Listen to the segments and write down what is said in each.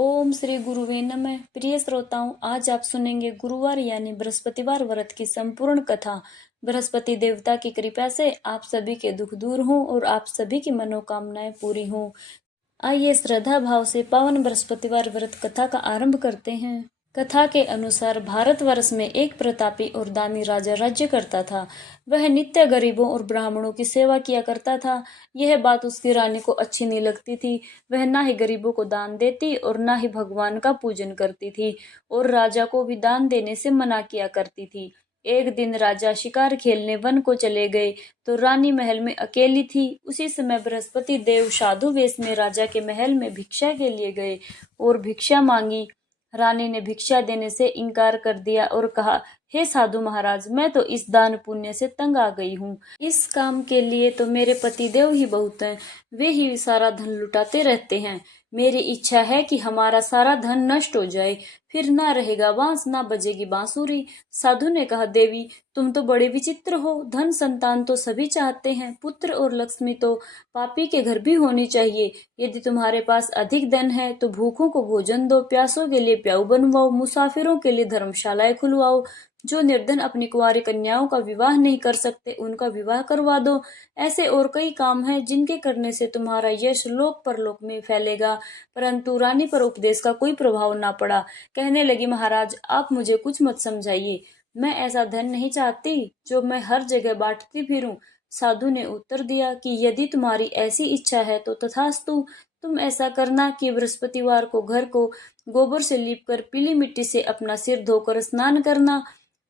ओम श्री गुरुवे नमः। प्रिय श्रोताओं, आज आप सुनेंगे गुरुवार यानी बृहस्पतिवार व्रत की संपूर्ण कथा। बृहस्पति देवता की कृपा से आप सभी के दुख दूर हों और आप सभी की मनोकामनाएं पूरी हों। आइए श्रद्धा भाव से पावन बृहस्पतिवार व्रत कथा का आरंभ करते हैं। कथा के अनुसार भारतवर्ष में एक प्रतापी और दानी राजा राज्य करता था। वह नित्य गरीबों और ब्राह्मणों की सेवा किया करता था। यह बात उसकी रानी को अच्छी नहीं लगती थी। वह ना ही गरीबों को दान देती और ना ही भगवान का पूजन करती थी और राजा को भी दान देने से मना किया करती थी। एक दिन राजा शिकार खेलने वन को चले गए तो रानी महल में अकेली थी। उसी समय बृहस्पति देव साधु वेश में राजा के महल में भिक्षा के लिए गए और भिक्षा मांगी। रानी ने भिक्षा देने से इनकार कर दिया और कहा, हे साधु महाराज, मैं तो इस दान पुण्य से तंग आ गई हूँ। इस काम के लिए तो मेरे पतिदेव ही बहुत हैं। वे ही सारा धन लुटाते रहते हैं। मेरी इच्छा है कि हमारा सारा धन नष्ट हो जाए, फिर ना रहेगा बांस ना बजेगी बांसुरी। साधु ने कहा, देवी तुम तो बड़े विचित्र हो। धन संतान तो सभी चाहते हैं, पुत्र और लक्ष्मी तो पापी के घर भी होनी चाहिए। यदि तुम्हारे पास अधिक धन है तो भूखों को भोजन दो, प्यासों के लिए प्याऊ बनवाओ, मुसाफिरों के लिए धर्मशालाएं खुलवाओ। जो निर्धन अपनी कुंवारी कन्याओं का विवाह नहीं कर सकते उनका विवाह करवा दो। ऐसे और कई काम हैं जिनके करने से तुम्हारा यश लोक परलोक में फैलेगा। परंतु रानी पर उपदेश का कोई प्रभाव ना पड़ा। कहने लगी, महाराज आप मुझे कुछ मत समझाइए। मैं ऐसा धन नहीं चाहती जो मैं हर जगह बांटती फिरूं। साधु ने उत्तर दिया कि यदि तुम्हारी ऐसी इच्छा है तो तथास्तु। तुम ऐसा करना कि बृहस्पतिवार को घर को गोबर से लीपकर पीली मिट्टी से अपना सिर धोकर स्नान करना,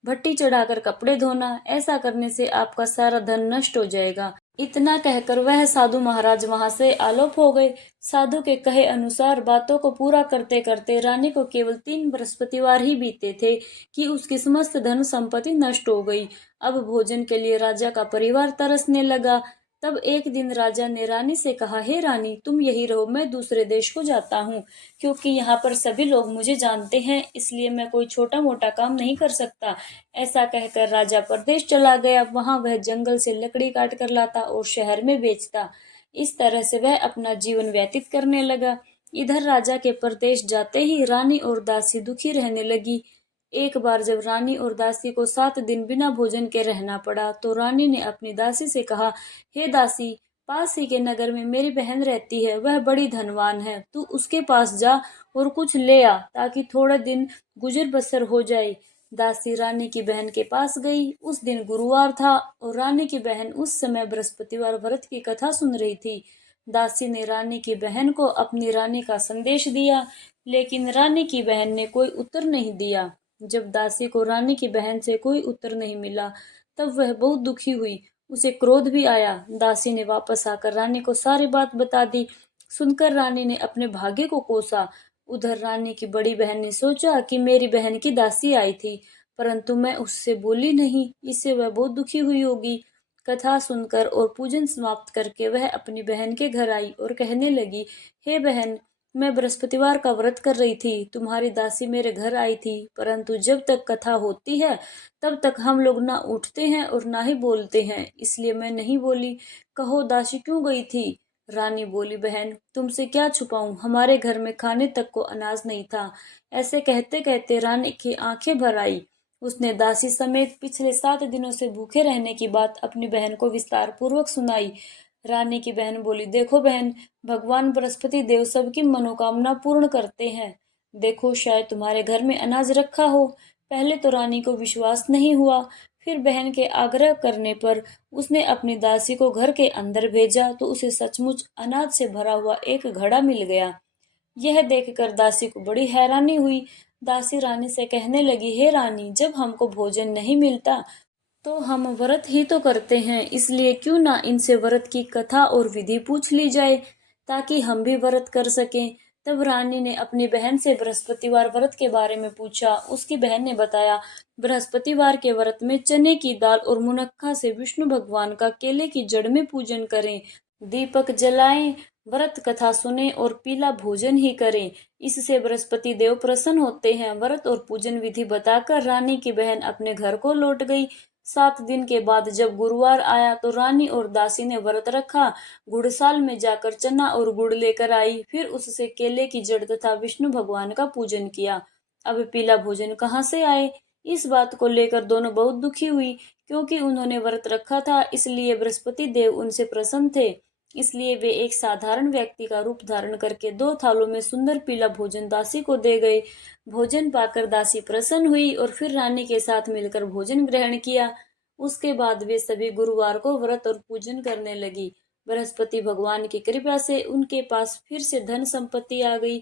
भट्टी चढ़ाकर कपड़े धोना। ऐसा करने से आपका सारा धन नष्ट हो जाएगा। इतना कहकर वह साधु महाराज वहां से आलोप हो गए। साधु के कहे अनुसार बातों को पूरा करते करते रानी को केवल 3 बृहस्पतिवार ही बीते थे कि उसकी समस्त धन संपत्ति नष्ट हो गई। अब भोजन के लिए राजा का परिवार तरसने लगा। तब एक दिन राजा ने रानी से कहा, हे रानी तुम यही रहो, मैं दूसरे देश को जाता हूँ, क्योंकि यहाँ पर सभी लोग मुझे जानते हैं, इसलिए मैं कोई छोटा मोटा काम नहीं कर सकता। ऐसा कहकर राजा परदेश चला गया। वहां वह जंगल से लकड़ी काट कर लाता और शहर में बेचता। इस तरह से वह अपना जीवन व्यतीत करने लगा। इधर राजा के परदेश जाते ही रानी और दासी दुखी रहने लगी। एक बार जब रानी और दासी को 7 दिन बिना भोजन के रहना पड़ा तो रानी ने अपनी दासी से कहा, हे दासी, पास ही के नगर में मेरी बहन रहती है, वह बड़ी धनवान है, तू उसके पास जा और कुछ ले आ ताकि थोड़े दिन गुजर बसर हो जाए। दासी रानी की बहन के पास गई। उस दिन गुरुवार था और रानी की बहन उस समय बृहस्पतिवार व्रत की कथा सुन रही थी। दासी ने रानी की बहन को अपनी रानी का संदेश दिया, लेकिन रानी की बहन ने कोई उत्तर नहीं दिया। जब दासी को रानी की बहन से कोई उत्तर नहीं मिला तब वह बहुत दुखी हुई। उसे क्रोध भी आया। दासी ने वापस आकर रानी को सारी बात बता दी। सुनकर रानी ने अपने भाग्य को कोसा। उधर रानी की बड़ी बहन ने सोचा कि मेरी बहन की दासी आई थी, परंतु मैं उससे बोली नहीं, इससे वह बहुत दुखी हुई होगी। कथा सुनकर और पूजन समाप्त करके वह अपनी बहन के घर आई और कहने लगी, हे बहन, मैं बृहस्पतिवार का व्रत कर रही थी, तुम्हारी दासी मेरे घर आई थी, परंतु जब तक कथा होती है तब तक हम लोग ना उठते हैं और ना ही बोलते हैं, इसलिए मैं नहीं बोली। कहो दासी क्यों गई थी? रानी बोली, बहन तुमसे क्या छुपाऊं, हमारे घर में खाने तक को अनाज नहीं था। ऐसे कहते कहते रानी की आंखें भर आई। उसने दासी समेत पिछले 7 दिनों से भूखे रहने की बात अपनी बहन को विस्तार पूर्वक सुनाई। रानी की बहन बोली, देखो बहन, भगवान बृहस्पति देव सबकी मनोकामना पूर्ण करते हैं। देखो शायद तुम्हारे घर में अनाज रखा हो। पहले तो रानी को विश्वास नहीं हुआ, फिर बहन के आग्रह करने पर उसने अपनी दासी को घर के अंदर भेजा तो उसे सचमुच अनाज से भरा हुआ एक घड़ा मिल गया। यह देखकर दासी को बड़ी हैरानी हुई। दासी रानी से कहने लगी, हे रानी, जब हमको भोजन नहीं मिलता तो हम व्रत ही तो करते हैं, इसलिए क्यों ना इनसे व्रत की कथा और विधि पूछ ली जाए ताकि हम भी व्रत कर सकें। तब रानी ने अपनी बहन से बृहस्पतिवार व्रत के बारे में पूछा। उसकी बहन ने बताया, बृहस्पतिवार के व्रत में चने की दाल और मुनक्का से विष्णु भगवान का केले की जड़ में पूजन करें, दीपक जलाएं, व्रत कथा सुने और पीला भोजन ही करें। इससे बृहस्पति देव प्रसन्न होते हैं। व्रत और पूजन विधि बताकर रानी की बहन अपने घर को लौट गई। 7 दिन के बाद जब गुरुवार आया तो रानी और दासी ने व्रत रखा। गुड़साल में जाकर चना और गुड़ लेकर आई, फिर उससे केले की जड़ तथा विष्णु भगवान का पूजन किया। अब पीला भोजन कहाँ से आए? इस बात को लेकर दोनों बहुत दुखी हुई, क्योंकि उन्होंने व्रत रखा था, इसलिए बृहस्पति देव उनसे प्रसन्न थे। इसलिए वे एक साधारण व्यक्ति का रूप धारण करके 2 थालों में सुंदर पीला भोजन दासी को दे गए। भोजन पाकर दासी प्रसन्न हुई और फिर रानी के साथ मिलकर भोजन ग्रहण किया। उसके बाद वे सभी गुरुवार को व्रत और पूजन करने लगी। बृहस्पति भगवान की कृपा से उनके पास फिर से धन संपत्ति आ गई,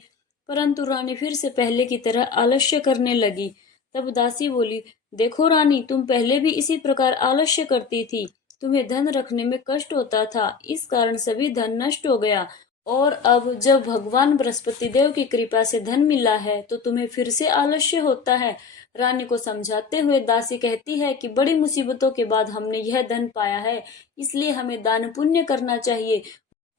परंतु रानी फिर से पहले की तरह आलस्य करने लगी। तब दासी बोली, देखो रानी, तुम पहले भी इसी प्रकार आलस्य करती थी। तुम्हें धन रखने में कष्ट होता था, इस कारण सभी धन नष्ट हो गया। और अब जब भगवान बृहस्पति देव की कृपा से धन मिला है तो तुम्हें फिर से आलस्य होता है। रानी को समझाते हुए दासी कहती है कि बड़ी मुसीबतों के बाद हमने यह धन पाया है, इसलिए हमें दान पुण्य करना चाहिए।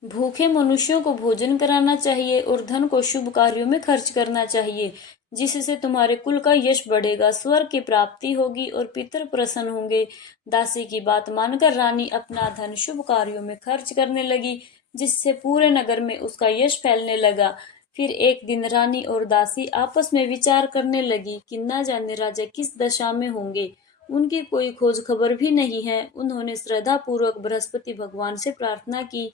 भूखे मनुष्यों को भोजन कराना चाहिए और धन को शुभ कार्यों में खर्च करना चाहिए, जिससे तुम्हारे कुल का यश बढ़ेगा, स्वर्ग की प्राप्ति होगी और पितर प्रसन्न होंगे। दासी की बात मानकर रानी अपना धन शुभ कार्यों में खर्च करने लगी, जिससे पूरे नगर में उसका यश फैलने लगा। फिर एक दिन रानी और दासी आपस में विचार करने लगी कि न जाने राजा किस दशा में होंगे। उनकी कोई खोज खबर भी नहीं है। उन्होंने श्रद्धा पूर्वक बृहस्पति भगवान से प्रार्थना की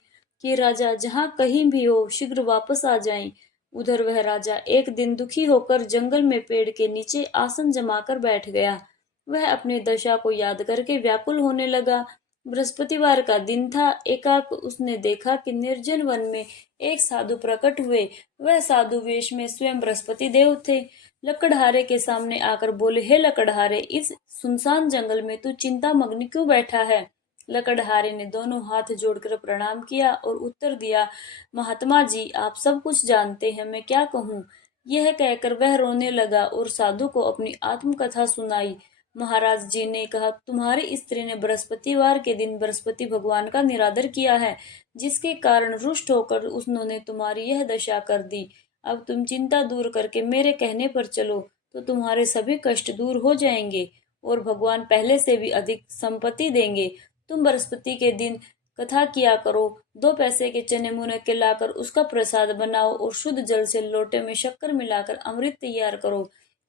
कि राजा जहाँ कहीं भी हो शीघ्र वापस आ जाएं। उधर वह राजा एक दिन दुखी होकर जंगल में पेड़ के नीचे आसन जमाकर बैठ गया। वह अपनी दशा को याद करके व्याकुल होने लगा। बृहस्पतिवार का दिन था। एकाएक उसने देखा कि निर्जन वन में एक साधु प्रकट हुए। वह साधु वेश में स्वयं बृहस्पति देव थे। लकड़हारे के सामने आकर बोले, हे लकड़हारे, इस सुनसान जंगल में तू चिंता मग्न क्यों बैठा है? लकड़हारे ने दोनों हाथ जोड़कर प्रणाम किया और उत्तर दिया, महात्मा जी, आप सब कुछ जानते हैं, मैं क्या कहूँ। यह कहकर वह रोने लगा और साधु को अपनी आत्मकथा सुनाई। महाराज जी ने कहा, तुम्हारी स्त्री ने बृहस्पतिवार के दिन बृहस्पति भगवान का निरादर किया है, जिसके कारण रुष्ट होकर उन्होंने तुम्हारी यह दशा कर दी। अब तुम चिंता दूर करके मेरे कहने पर चलो तो तुम्हारे सभी कष्ट दूर हो जाएंगे और भगवान पहले से भी अधिक संपत्ति देंगे। तुम बृहस्पति के दिन कथा किया करो। 2 पैसे के चने मुनक्के लाकर उसका प्रसाद बनाओ और शुद्ध जल से लोटे में शक्कर मिलाकर अमृत तैयार करो।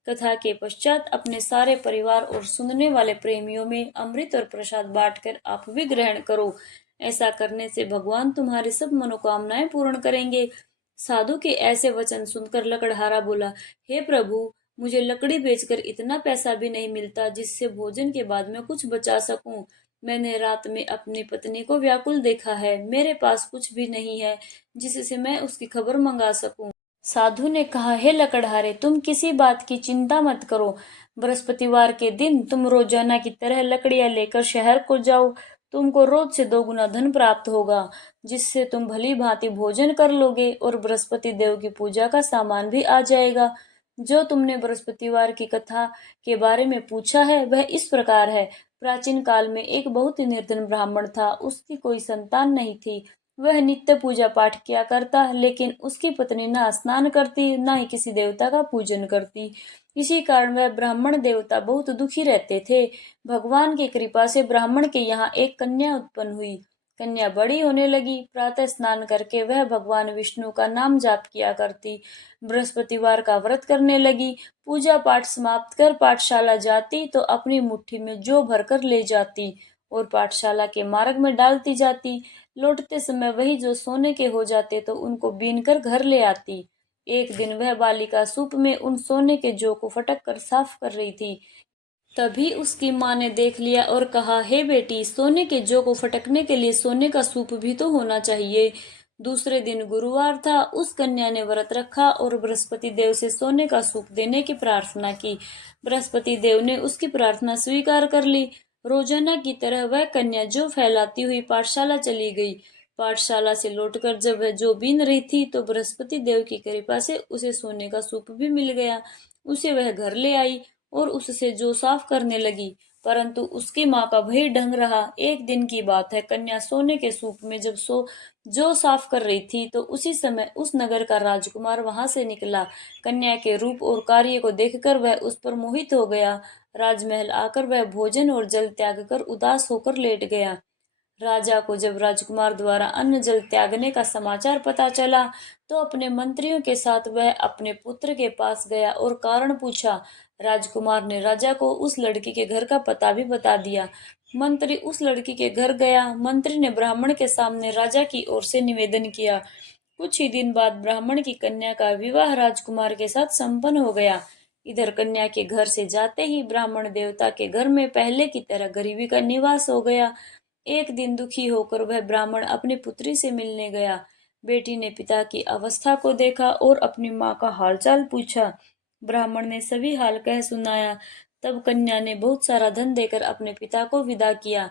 कथा के पश्चात अपने सारे परिवार और सुनने वाले प्रेमियों में अमृत और प्रसाद बांटकर आप भी ग्रहण करो। ऐसा करने से भगवान तुम्हारी सब मनोकामनाएं पूर्ण करेंगे। साधु के ऐसे वचन सुनकर लकड़हारा बोला, हे प्रभु, मुझे लकड़ी बेचकर इतना पैसा भी नहीं मिलता जिससे भोजन के बाद मैं कुछ बचा सकूं। मैंने रात में अपनी पत्नी को व्याकुल देखा है। मेरे पास कुछ भी नहीं है जिससे मैं उसकी खबर मंगा सकूं। साधु ने कहा, हे लकड़हारे, तुम किसी बात की चिंता मत करो। बृहस्पतिवार के दिन तुम रोजाना की तरह लकड़ियां लेकर शहर को जाओ। तुमको रोज से 2 गुना धन प्राप्त होगा, जिससे तुम भली भांति भोजन कर लोगे और बृहस्पति देव की पूजा का सामान भी आ जाएगा। जो तुमने बृहस्पतिवार की कथा के बारे में पूछा है वह इस प्रकार है। प्राचीन काल में एक बहुत ही निर्धन ब्राह्मण था। उसकी कोई संतान नहीं थी। वह नित्य पूजा पाठ किया करता, लेकिन उसकी पत्नी ना स्नान करती, ना ही किसी देवता का पूजन करती। इसी कारण वह ब्राह्मण देवता बहुत दुखी रहते थे। भगवान की कृपा से ब्राह्मण के यहाँ एक कन्या उत्पन्न हुई। कन्या बड़ी होने लगी। प्रातः स्नान करके वह भगवान विष्णु का नाम जाप किया करती। बृहस्पतिवार का व्रत करने लगी। पूजा पाठ समाप्त कर पाठशाला जाती तो अपनी मुट्ठी में जौ भरकर ले जाती और पाठशाला के मार्ग में डालती जाती। लौटते समय वही जो सोने के हो जाते तो उनको बीन कर घर ले आती। एक दिन वह बालिका सूप में उन सोने के जौ को फटक कर साफ कर रही थी। तभी उसकी माँ ने देख लिया और कहा, हे बेटी, सोने के जौ को फटकने के लिए सोने का सूप भी तो होना चाहिए। दूसरे दिन गुरुवार था। उस कन्या ने व्रत रखा और बृहस्पति देव से सोने का सूप देने की प्रार्थना की। बृहस्पति देव ने उसकी प्रार्थना स्वीकार कर ली। रोजाना की तरह वह कन्या जौ फैलाती हुई पाठशाला चली गई। पाठशाला से लौटकर जब वह जौ बीन रही थी तो बृहस्पति देव की कृपा से उसे सोने का सूप भी मिल गया। उसे वह घर ले आई और उससे जौ साफ करने लगी। परंतु उसकी माँ का वही ढंग रहा। एक दिन की बात है, कन्या सोने के सूप में जब जो साफ कर रही थी तो उसी समय उस नगर का राजकुमार वहां से निकला। कन्या के रूप और कार्य को देखकर वह उस पर मोहित हो गया। राजमहल आकर वह भोजन और जल त्याग कर उदास होकर लेट गया। राजा को जब राजकुमार द्वारा अन्न जल त्यागने का समाचार पता चला तो अपने मंत्रियों के साथ वह अपने पुत्र के पास गया और कारण पूछा। राजकुमार ने राजा को उस लड़की के घर का पता भी बता दिया। मंत्री उस लड़की के घर गया। मंत्री ने ब्राह्मण के सामने राजा की ओर से निवेदन किया। कुछ ही दिन बाद ब्राह्मण की कन्या का विवाह राजकुमार के साथ संपन्न हो गया। इधर कन्या के घर से जाते ही ब्राह्मण देवता के घर में पहले की तरह गरीबी का निवास हो गया। एक दिन दुखी होकर वह ब्राह्मण अपनी पुत्री से मिलने गया। बेटी ने पिता की अवस्था को देखा और अपनी माँ का हालचाल पूछा। ब्राह्मण ने सभी हाल कह सुनाया। तब कन्या ने बहुत सारा धन देकर अपने पिता को विदा किया।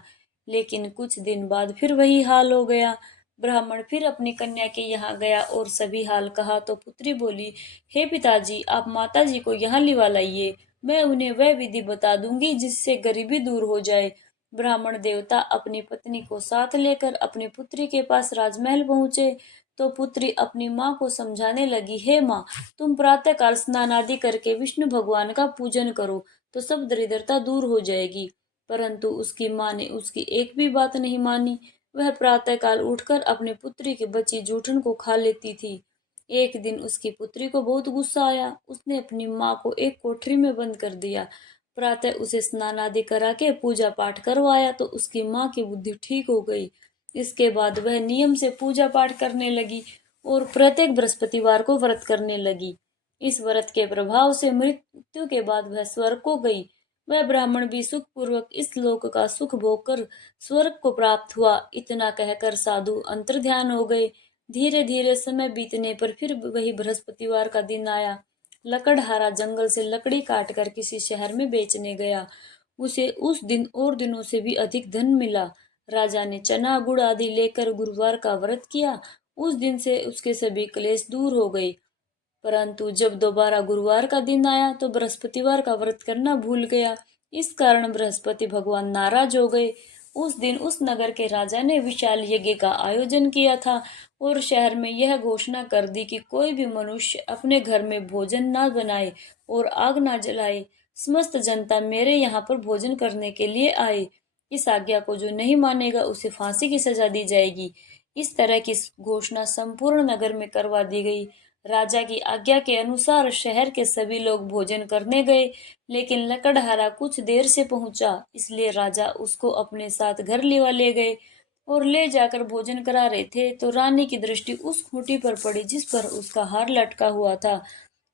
लेकिन कुछ दिन बाद फिर वही हाल हो गया। ब्राह्मण फिर अपनी कन्या के यहाँ गया और सभी हाल कहा तो पुत्री बोली, हे पिताजी, आप माता जी को यहाँ लिवा लाइए। मैं उन्हें वह विधि बता दूंगी जिससे गरीबी दूर हो जाए। ब्राह्मण देवता अपनी पत्नी को साथ लेकर अपनी पुत्री के पास राजमहल पहुंचे तो पुत्री अपनी माँ को समझाने लगी, हे माँ, तुम प्रातः काल स्नान आदि करके विष्णु भगवान का पूजन करो तो सब दरिद्रता दूर हो जाएगी। परंतु उसकी माँ ने उसकी एक भी बात नहीं मानी। वह प्रातः काल उठकर अपनी पुत्री की बची जूठन को खा लेती थी। एक दिन उसकी पुत्री को बहुत गुस्सा आया। उसने अपनी माँ को एक कोठरी में बंद कर दिया। प्रातः उसे स्नान आदि करा के पूजा पाठ करवाया तो उसकी माँ की बुद्धि ठीक हो गई। इसके बाद वह नियम से पूजा पाठ करने लगी और प्रत्येक बृहस्पतिवार को व्रत करने लगी। इस व्रत के प्रभाव से मृत्यु के बाद वह स्वर्ग को गई। वह ब्राह्मण भी सुख पूर्वक इस लोक का सुख भोग कर स्वर्ग को प्राप्त हुआ। इतना कहकर साधु अंतर्ध्यान हो गए। धीरे धीरे समय बीतने पर फिर वही बृहस्पतिवार का दिन आया। लकड़हारा जंगल से लकड़ी काटकर किसी शहर में बेचने गया। उसे उस दिन और दिनों से भी अधिक धन मिला। राजा ने चना गुड़ आदि लेकर गुरुवार का व्रत किया। उस दिन से उसके सभी क्लेश दूर हो गए। परंतु जब दोबारा गुरुवार का दिन आया तो बृहस्पतिवार का व्रत करना भूल गया। इस कारण बृहस्पति भगवान नाराज हो गए। उस दिन उस नगर के राजा ने विशाल यज्ञ का आयोजन किया था और शहर में यह घोषणा कर दी कि कोई भी मनुष्य अपने घर में भोजन न बनाए और आग न जलाए। समस्त जनता मेरे यहाँ पर भोजन करने के लिए आए। इस आज्ञा को जो नहीं मानेगा उसे फांसी की सजा दी जाएगी। इस तरह की घोषणा संपूर्ण नगर में करवा दी गई। राजा की आज्ञा के अनुसार शहर के सभी लोग भोजन करने गए, लेकिन लकड़हारा कुछ देर से पहुंचा, इसलिए राजा उसको अपने साथ घर ले गए और ले जाकर भोजन करा रहे थे तो रानी की दृष्टि उस खूंटी पर पड़ी जिस पर उसका हार लटका हुआ था।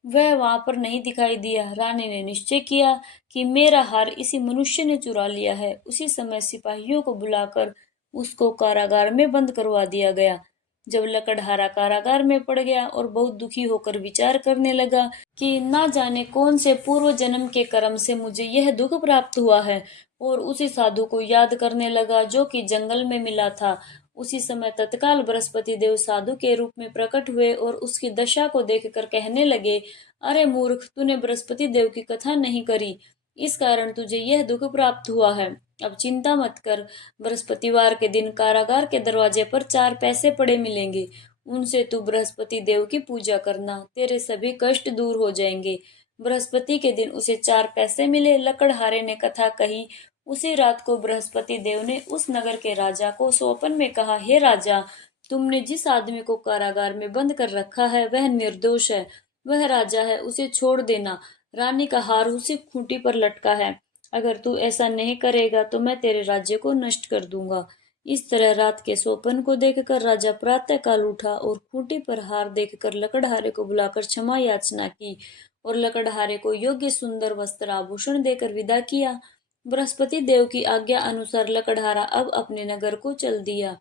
वह वहां पर नहीं दिखाई दिया। रानी ने निश्चय किया कि मेरा हार इसी मनुष्य ने चुरा लिया है। उसी समय सिपाहियों को बुलाकर उसको कारागार में बंद करवा दिया गया। जब लकड़हारा कारागार में पड़ गया और बहुत दुखी होकर विचार करने लगा कि ना जाने कौन से पूर्व जन्म के कर्म से मुझे यह दुख प्राप्त हुआ है, और उसी साधु को याद करने लगा जो कि जंगल में मिला था। उसी समय तत्काल बृहस्पति देव साधु के रूप में प्रकट हुए और उसकी दशा को देखकर कहने लगे, अरे मूर्ख, तूने बृहस्पति देव की कथा नहीं करी, इस कारण तुझे यह दुख प्राप्त हुआ है। अब चिंता मत कर। बृहस्पतिवार के दिन कारागार के दरवाजे पर 4 पैसे पड़े मिलेंगे। उनसे तू बृहस्पति देव की पूजा करना, तेरे सभी कष्ट दूर हो जाएंगे। बृहस्पति के दिन उसे 4 पैसे मिले। लकड़हारे ने कथा कही। उसी रात को बृहस्पति देव ने उस नगर के राजा को स्वप्न में कहा, हे राजा, तुमने जिस आदमी को कारागार में बंद कर रखा है वह निर्दोष है। वह राजा है, उसे छोड़ देना। रानी का हार उसी खूंटी पर लटका है। अगर तू ऐसा नहीं करेगा तो मैं तेरे राज्य को नष्ट कर दूंगा। इस तरह रात के स्वप्न को देखकर राजा प्रातः काल उठा और खूंटी पर हार देखकर लकड़हारे को बुलाकर क्षमा याचना की और लकड़हारे को योग्य सुंदर वस्त्र आभूषण देकर विदा किया। बृहस्पति देव की आज्ञा अनुसार लकड़हारा अब अपने नगर को चल दिया।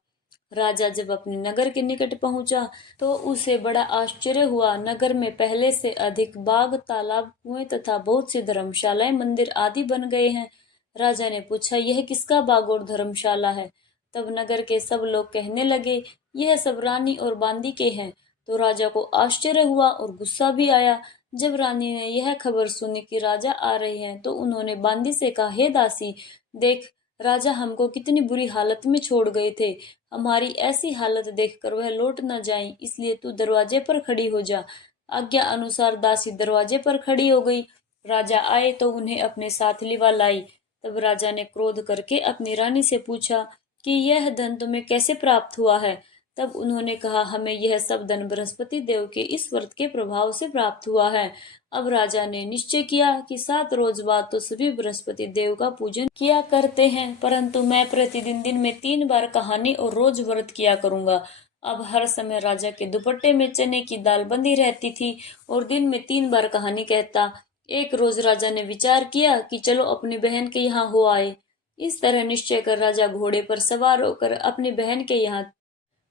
राजा जब अपने नगर के निकट पहुंचा तो उसे बड़ा आश्चर्य हुआ। नगर में पहले से अधिक बाग, तालाब, कुएं तथा बहुत सी धर्मशालाएं, मंदिर आदि बन गए हैं। राजा ने पूछा, यह किसका बाग और धर्मशाला है? तब नगर के सब लोग कहने लगे, यह सब रानी और बांदी के हैं। तो राजा को आश्चर्य हुआ और गुस्सा भी आया। जब रानी ने यह खबर सुनी कि राजा आ रहे हैं तो उन्होंने बांदी से कहा, हे दासी, देख, राजा हमको कितनी बुरी हालत में छोड़ गए थे। हमारी ऐसी हालत देखकर वह लौट न जाएं, इसलिए तू दरवाजे पर खड़ी हो जा। आज्ञा अनुसार दासी दरवाजे पर खड़ी हो गई। राजा आए तो उन्हें अपने साथ लिवा लाई। तब राजा ने क्रोध करके अपनी रानी से पूछा कि यह धन तुम्हें कैसे प्राप्त हुआ है। तब उन्होंने कहा, हमें यह सब धन बृहस्पति देव के इस व्रत के प्रभाव से प्राप्त हुआ है। अब राजा ने निश्चय किया कि 7 रोज बाद तो सभी बृहस्पति देव का पूजन किया करते हैं, परंतु मैं प्रतिदिन दिन में 3 बार कहानी और रोज व्रत किया करूंगा। अब हर समय राजा के दुपट्टे में चने की दाल बंधी रहती थी और दिन में 3 बार कहानी कहता। एक रोज राजा ने विचार किया कि चलो अपनी बहन के यहाँ हो आए। इस तरह निश्चय कर राजा घोड़े पर सवार होकर अपनी बहन के यहाँ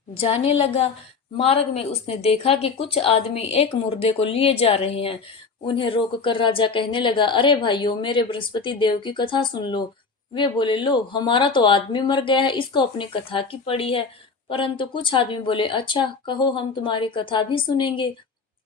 जाने लगा। मार्ग में उसने देखा कि कुछ आदमी एक मुर्दे को लिए जा रहे हैं। उन्हें रोककर राजा कहने लगा, अरे भाइयों, मेरे बृहस्पति देव की कथा सुन लो। वे बोले, लो, हमारा तो आदमी मर गया है, इसको अपनी कथा की पड़ी है। परंतु कुछ आदमी बोले, अच्छा, कहो, हम तुम्हारी कथा भी सुनेंगे।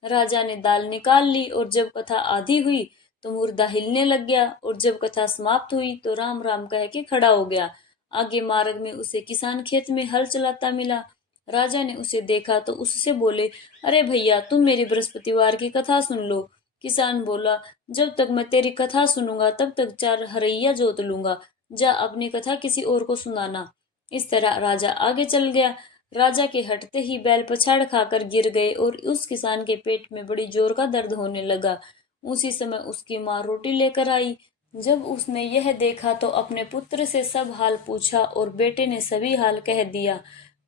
राजा ने दाल निकाल ली और जब कथा आधी हुई तो मुर्दा हिलने लग गया और जब कथा समाप्त हुई तो राम राम कह के खड़ा हो गया। आगे मार्ग में उसे किसान खेत में हल चलाता मिला। राजा ने उसे देखा तो उससे बोले, अरे भैया, तुम मेरी बृहस्पतिवार की कथा सुन लो। किसान बोला, जब तक मैं तेरी कथा सुनूंगा तब तक 4 हरैया जोत लूंगा। जा अपनी कथा किसी और को सुनाना। इस तरह राजा आगे चल गया। राजा के हटते ही बैल पछाड़ खाकर गिर गए और उस किसान के पेट में बड़ी जोर का दर्द होने लगा। उसी समय उसकी माँ रोटी लेकर आई। जब उसने यह देखा तो अपने पुत्र से सब हाल पूछा और बेटे ने सभी हाल कह दिया।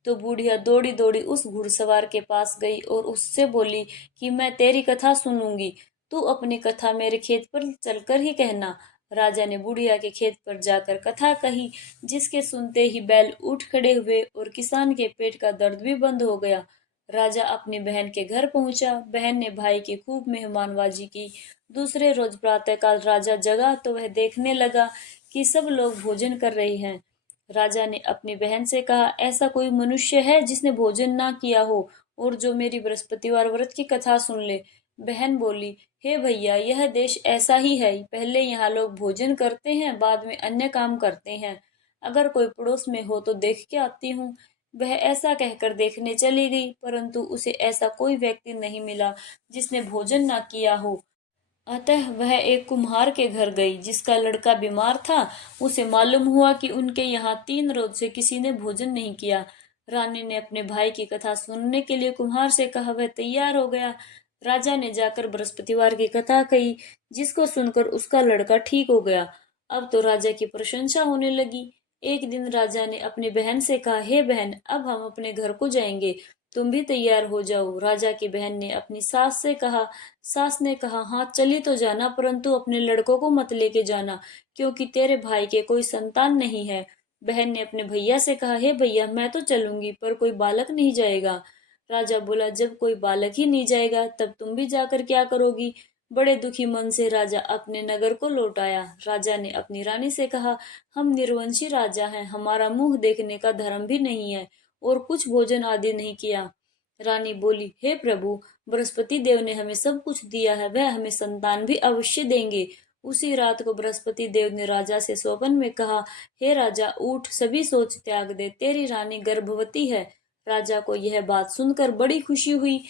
तो बुढ़िया दौड़ी दौड़ी उस घुड़सवार के पास गई और उससे बोली कि मैं तेरी कथा सुनूंगी, तू अपनी कथा मेरे खेत पर चलकर ही कहना। राजा ने बुढ़िया के खेत पर जाकर कथा कही, जिसके सुनते ही बैल उठ खड़े हुए और किसान के पेट का दर्द भी बंद हो गया। राजा अपनी बहन के घर पहुंचा। बहन ने भाई की खूब मेहमानबाजी की। दूसरे रोज प्रातःकाल राजा जगा तो वह देखने लगा कि सब लोग भोजन कर रहे हैं। राजा ने अपनी बहन से कहा, ऐसा कोई मनुष्य है जिसने भोजन ना किया हो और जो मेरी बृहस्पतिवार व्रत की कथा सुन ले। बहन बोली, हे भैया, यह देश ऐसा ही है। पहले यहाँ लोग भोजन करते हैं, बाद में अन्य काम करते हैं। अगर कोई पड़ोस में हो तो देख के आती हूँ। वह ऐसा कहकर देखने चली गई, परंतु उसे ऐसा कोई व्यक्ति नहीं मिला जिसने भोजन ना किया हो। अतः वह एक कुम्हार के घर गई, जिसका लड़का बीमार था। उसे मालूम हुआ कि उनके यहाँ 3 रोज से किसी ने भोजन नहीं किया। रानी ने अपने भाई की कथा सुनने के लिए कुम्हार से कहा। वह तैयार हो गया। राजा ने जाकर बृहस्पतिवार की कथा कही, जिसको सुनकर उसका लड़का ठीक हो गया। अब तो राजा की प्रशंसा होने लगी। एक दिन राजा ने अपनी बहन से कहा, हे बहन, अब हम अपने घर को जाएंगे, तुम भी तैयार हो जाओ। राजा की बहन ने अपनी सास से कहा। सास ने कहा, हाँ, चली तो जाना, परंतु अपने लड़कों को मत लेके जाना, क्योंकि तेरे भाई के कोई संतान नहीं है। बहन ने अपने भैया से कहा, हे भैया, मैं तो चलूंगी, पर कोई बालक नहीं जाएगा। राजा बोला, जब कोई बालक ही नहीं जाएगा तब तुम भी जाकर क्या करोगी। बड़े दुखी मन से राजा अपने नगर को लौट आया। राजा ने अपनी रानी से कहा, हम निर्वंशी राजा हैं, हमारा मुंह देखने का धर्म भी नहीं है और कुछ भोजन आदि नहीं किया। रानी बोली, हे प्रभु, बृहस्पति देव ने हमें सब कुछ दिया है, वह हमें संतान भी अवश्य देंगे। उसी रात को बृहस्पति देव ने राजा से स्वप्न में कहा, हे राजा, उठ, सभी सोच त्याग दे, तेरी रानी गर्भवती है। राजा को यह बात सुनकर बड़ी खुशी हुई।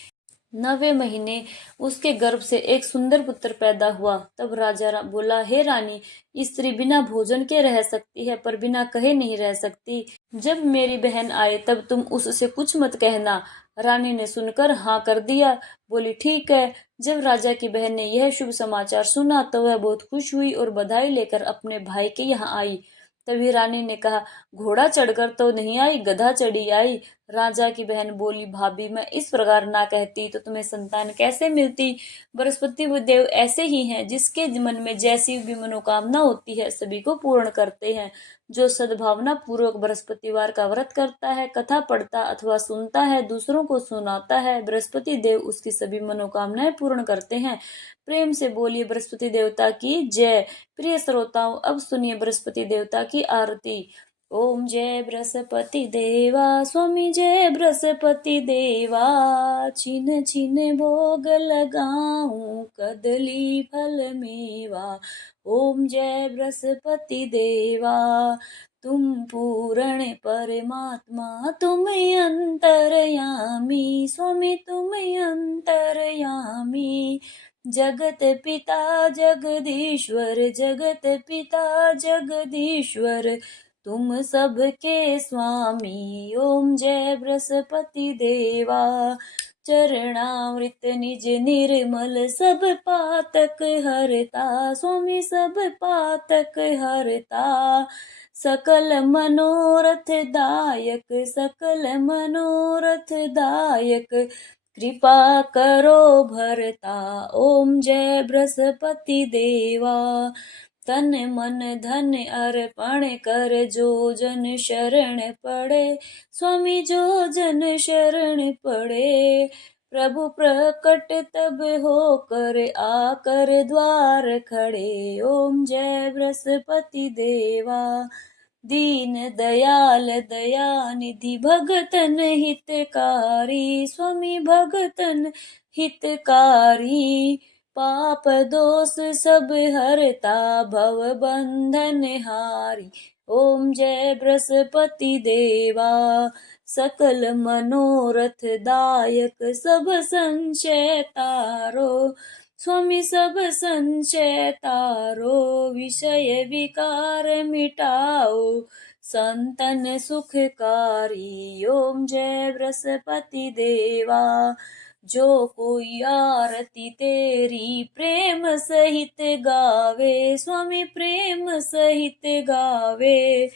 9वें महीने उसके गर्भ से एक सुंदर पुत्र पैदा हुआ। तब राजा बोला, हे रानी, स्त्री बिना भोजन के रह सकती है, पर बिना कहे नहीं रह सकती। जब मेरी बहन आए तब तुम उससे कुछ मत कहना। रानी ने सुनकर हाँ कर दिया। बोली, ठीक है। जब राजा की बहन ने यह शुभ समाचार सुना तो वह बहुत खुश हुई और बधाई लेकर अपने भाई के यहाँ आई। तभी रानी ने कहा, घोड़ा चढ़कर तो नहीं आई, गधा चढ़ी आई। राजा की बहन बोली, भाभी, मैं इस प्रकार ना कहती तो तुम्हें संतान कैसे मिलती। बृहस्पति देव ऐसे ही हैं, जिसके मन में जैसी भी मनोकामना होती है सभी को पूर्ण करते हैं। जो सद्भावना पूर्वक बृहस्पतिवार का व्रत करता है, कथा पढ़ता अथवा सुनता है, दूसरों को सुनाता है, बृहस्पति देव उसकी सभी मनोकामनाएं पूर्ण करते हैं। प्रेम से बोलिए बृहस्पति देवता की जय। प्रिय श्रोताओं, अब सुनिए बृहस्पति देवता की आरती। ओम जय बृहस्पति देवा स्वामी जय बृहस्पति देवा। छिन छिन भोग लगाऊं कदली फल मेवा। ओम जय बृहस्पति देवा। तुम पूर्ण परमात्मा तुम अंतर्यामी स्वामी तुम अंतर्यामी। जगत पिता जगदीश्वर जगत पिता जगदीश्वर तुम सबके स्वामी। ओम जय बृहस्पति देवा। चरणामृत निज निर्मल सब पातक हरता स्वामी सब पातक हरता। सकल मनोरथ दायक सकल मनोरथ दायक कृपा करो भरता। ओम जय बृहस्पति देवा। तन मन धन अर्पण कर जो जन शरण पड़े स्वामी जो जन शरण पड़े। प्रभु प्रकट तब होकर आकर द्वार खड़े। ओम जय बृहस्पति देवा। दीन दयाल दयानिधि भगतन हितकारी स्वामी भगतन हितकारी। पाप दोष सब हरता भव बंधन हारी। ओम जय बृहस्पति देवा। सकल मनोरथ दायक सब संशय तारो स्वामी सब संशय तारो। विषय विकार मिटाओ संतन सुखकारी। ओम जय बृहस्पति देवा। जो कोई आरती तेरी प्रेम सहित गावे स्वामी प्रेम सहित गावे।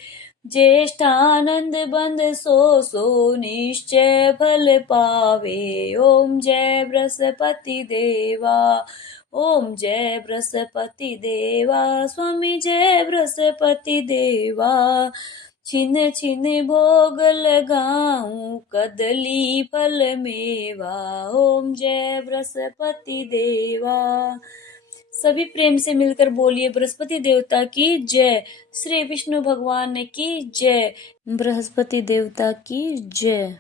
ज्येष्ठानंद बंद सो निश्चय फल पावे। ओम जय बृहस्पति देवा। ओम जय बृहस्पति देवा स्वामी जय बृहस्पति देवा। छिन छिन भोग लगाऊं कदली फल मेवा। ओम जय बृहस्पति देवा। सभी प्रेम से मिलकर बोलिए बृहस्पति देवता की जय। श्री विष्णु भगवान की जय। बृहस्पति देवता की जय।